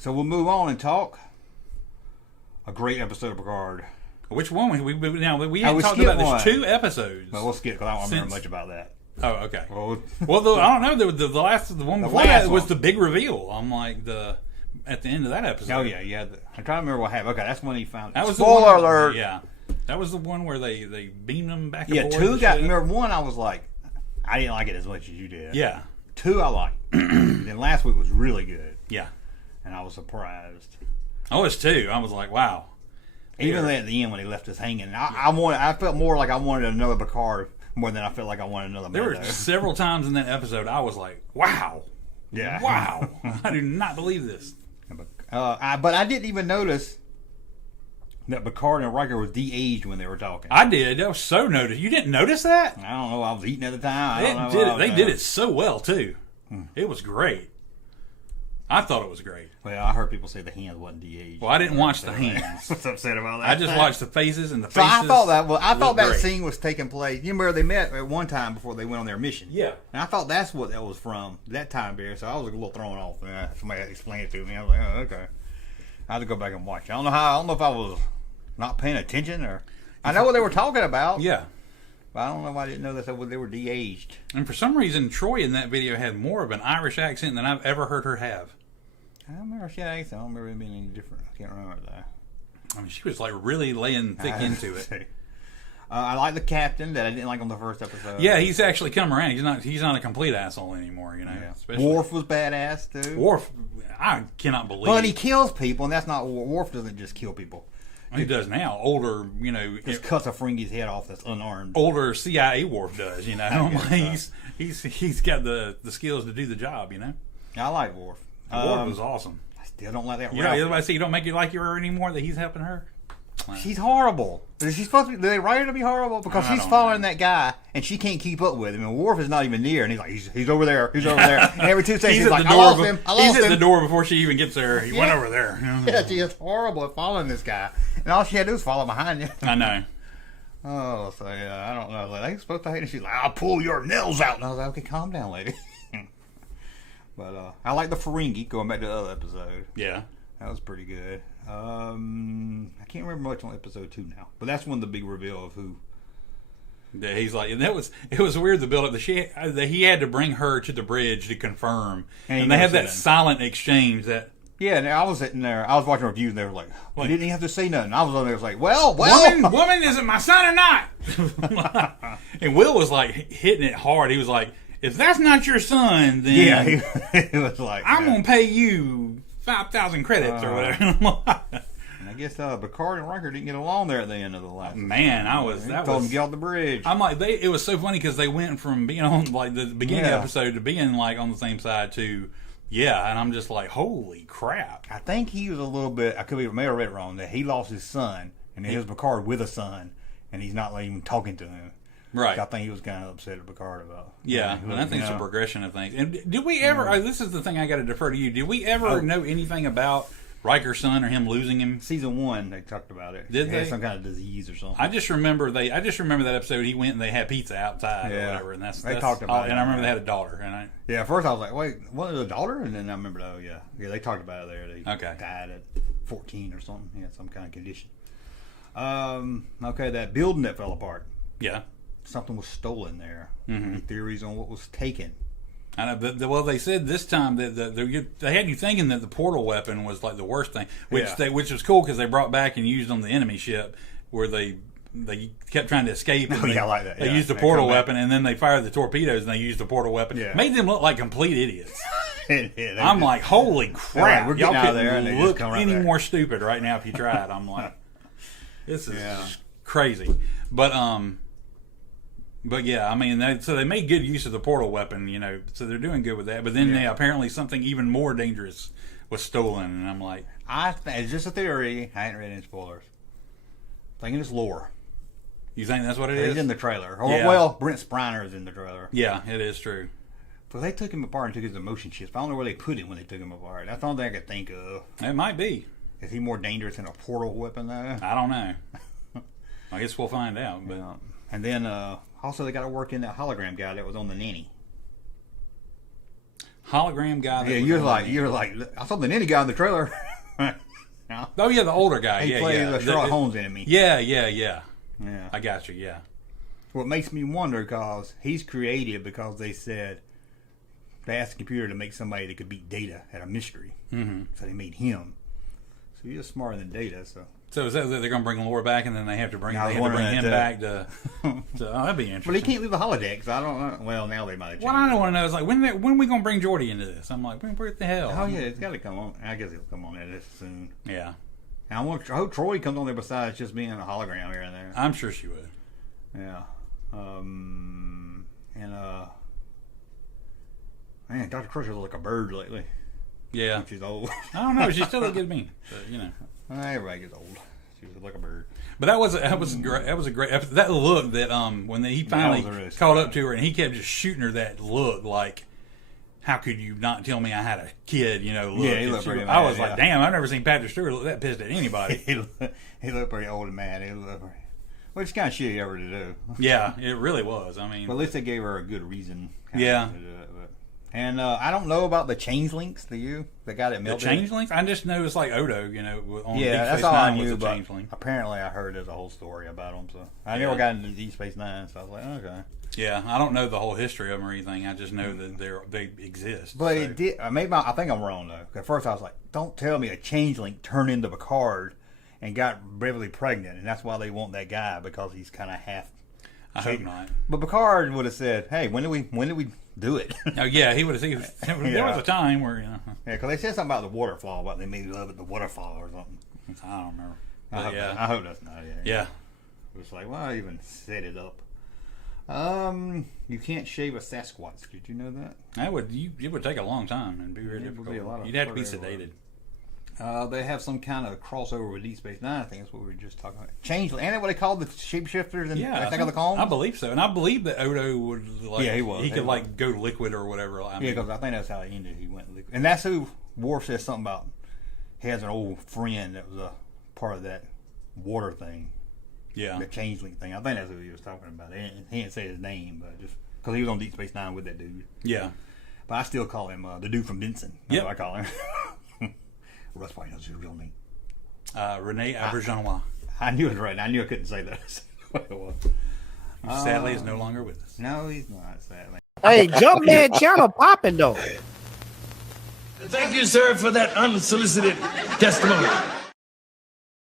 So we'll move on and talk. A great episode of Picard. Which one? We haven't talked about this 2 episodes. Well, we'll skip because I don't remember much about that. Oh, okay. Well, I don't know. The one before that was the big reveal. I'm like at the end of that episode. Oh yeah. I'm trying to remember what happened. Okay, that's when he found. That was spoiler alert. Yeah, that was the one where they beamed them back. Yeah, 2 got. Remember 1? I was like, I didn't like it as much as you did. Yeah. 2 I liked. Then last week was really good. Yeah. And I was surprised. I was too. I was like, wow. Even at the end when he left us hanging, I felt more like I wanted another Picard more than I felt like I wanted another. There were several times in that episode I was like, wow. Yeah. Wow. I do not believe this. But I didn't even notice that Picard and Riker was de-aged when they were talking. I did. That was so noticed. You didn't notice that? I don't know. I was eating at the time. They did it so well too. It was great. I thought it was great. Well, I heard people say the hands wasn't de-aged. Well, I didn't watch the hands. I was upset about that. I just watched the faces and the faces. So I thought that scene was taking place. You remember they met at one time before they went on their mission. Yeah. And I thought that's what that was from, that time period. So I was a little thrown off. Somebody had to explain it to me. I was like, oh, okay. I had to go back and watch. I don't know if I was not paying attention or I know what they were talking about. Yeah. But I don't know why I didn't know that they were de-aged. And for some reason, Troy in that video had more of an Irish accent than I've ever heard her have. I don't remember she had accent. I don't remember it being any different. I can't remember that. I mean, she was like really laying thick into it. I like the captain that I didn't like on the first episode. Yeah, he's actually come around. He's not a complete asshole anymore, you know. Yeah. Worf was badass too. Worf, I cannot believe. But he kills people, and that's not Worf. Doesn't just kill people. He does now. Older, you know, just cuts a Ferengi's head off that's unarmed. Older CIA Worf does, you know. He's got the skills to do the job, you know. I like Worf. Worf was awesome. I still don't like that. You know, everybody say you don't make it like her anymore that he's helping her. She's horrible. Is she supposed to be? Do they write her to be horrible? Because she's following that guy, and she can't keep up with him. And Worf is not even near, and he's like, he's over there, he's over there. And every 2 seconds, he's like, I lost him. He's at the door before she even gets there. He went over there. Yeah, she is horrible at following this guy, and all she had to do is follow behind you. I know. Oh, so yeah, I don't know. Like, they supposed to hate her. She's like, I'll pull your nails out. And I was like, okay, calm down, lady. But I like the Ferengi, going back to the other episode. Yeah. That was pretty good. I can't remember much on episode 2 now. But that's when the big reveal of who. Yeah, he's like, and it was weird, the build-up. That he had to bring her to the bridge to confirm. And they had that silent exchange that... Yeah, and I was sitting there, I was watching reviews, and they were like, well, he didn't even have to say nothing. I was on there, was like, well. Woman, is it my son or not? And Will was like hitting it hard. He was like, if that's not your son, then yeah, he was like, I'm gonna pay you 5,000 credits or whatever. And I guess Picard and Riker didn't get along there at the end of the last. Man, told him to get off the bridge. I'm like, it was so funny because they went from being on like the beginning of the episode to being like on the same side to. Yeah, and I'm just like, holy crap. I think he was a little bit, may have read it wrong, that he lost his son, and here's Picard with a son, and he's not even talking to him. Right. I think he was kind of upset at Picard about. Yeah, and I think it's a progression of things. And did we ever, this is the thing I got to defer to you, did we ever know anything about Riker's son or him losing him? Season 1, they talked about it. Did he they? had some kind of disease or something. I just remember that episode he went and they had pizza outside or whatever, and that's talked about it. And I remember they had a daughter, and at first I was like, wait, what, is a daughter? And then I remembered, they talked about it there. They died at 14 or something. He had some kind of condition. That building that fell apart. Yeah. Something was stolen there. Any theories on what was taken? Well, they said this time that they had you thinking that the portal weapon was like the worst thing, which was cool because they brought back and used on the enemy ship where they kept trying to escape. And I like that. They used the portal weapon and then they fired the torpedoes and they used the portal weapon. Yeah. Made them look like complete idiots. I'm like, holy crap! We're y'all out there and look any more stupid right now if you tried. I'm like, this is crazy, But yeah, I mean, so they made good use of the portal weapon, you know, so they're doing good with that. But then apparently something even more dangerous was stolen, and I'm like... it's just a theory. I ain't read any spoilers. Thinking it's lore. You think that's what it is? He's in the trailer. Well, Brent Spiner is in the trailer. Yeah, it is true. But they took him apart and took his emotion chips. I don't know where they put him when they took him apart. That's the only thing I could think of. It might be. Is he more dangerous than a portal weapon, though? I don't know. I guess we'll find out. But and then... also, they got to work in that hologram guy that was on the nanny. hologram guy. That Yeah, you're like I saw the ninja guy in the trailer. No. Oh yeah, the older guy. He plays the Sherlock Holmes enemy. Yeah. Yeah. I got you. Yeah. What makes me wonder, because he's creative, because they said they asked the computer to make somebody that could beat Data at a mystery. Mm-hmm. So they made him. So he's just smarter than Data. So is that they're going to bring Laura back, and then they have to bring him back to oh, that'd be interesting. But he can't leave the holodeck, so I don't know. Well, now they might have changed. What I don't want to know is like when are we going to bring Geordi into this? I'm like, where the hell? Oh yeah, it's got to come on. I guess he'll come on there this soon. Yeah. And I hope Troy comes on there besides just being a hologram here and there. I'm sure she would. Yeah. Man, Dr. Crusher's like a bird lately. Yeah. She's old. I don't know. She still looks good to me. But, you know. Everybody gets old. She was like a bird. But that was a great episode. That look that when he finally caught up to her and he kept just shooting her that look like, how could you not tell me I had a kid? You know, look. Yeah, he looked pretty mad. I was like, damn, I've never seen Patrick Stewart look that pissed at anybody. he looked pretty old and mad. Which is kind of shitty ever to do. Yeah, it really was. I mean, but at least they gave her a good reason. Yeah. To do it. And I don't know about the changelings. Do you? The guy that melted. The changelings? I just know it's like Odo. You know, on Deep that's Space all I Nine knew. was a But changeling. apparently, I heard there's a whole story about them. So I never got into Deep Space Nine. So I was like, okay. Yeah, I don't know the whole history of them or anything. I just know that they exist. But it did. Maybe I think I'm wrong though. At first, I was like, don't tell me a changeling turned into Picard and got Beverly pregnant, and that's why they want that guy, because he's kind of half. I hope not. But Picard would have said, "Hey, when did we do it?" Oh yeah, he would have. There was a time where Yeah, because they said something about the waterfall, about they made love at the waterfall or something. I don't remember. I hope that's not it. Yeah. It's like, well, I even set it up. You can't shave a Sasquatch. Did you know that? It would take a long time and be very difficult. You'd have to be sedated. They have some kind of crossover with Deep Space Nine. I think that's what we were just talking about. Changeling, and what they call the shapeshifters and Attack of the Clones. I believe so, and I believe that Odo would like. Yeah, he was. He could like go liquid or whatever. Yeah, because I think that's how he ended. He went liquid, and that's who Worf says something about. He has an old friend that was a part of that water thing. Yeah, the changeling thing. I think that's who he was talking about. He didn't say his name, but just because he was on Deep Space Nine with that dude. Yeah, but I still call him the dude from Benson. That's what I call him. Russ probably knows his real name. Rene Auberjonois. I knew it was right. I knew I couldn't say that. What it was. Sadly, is no longer with us. No, he's not. Sadly. Hey, Junkman channel popping though. Thank you, sir, for that unsolicited testimony.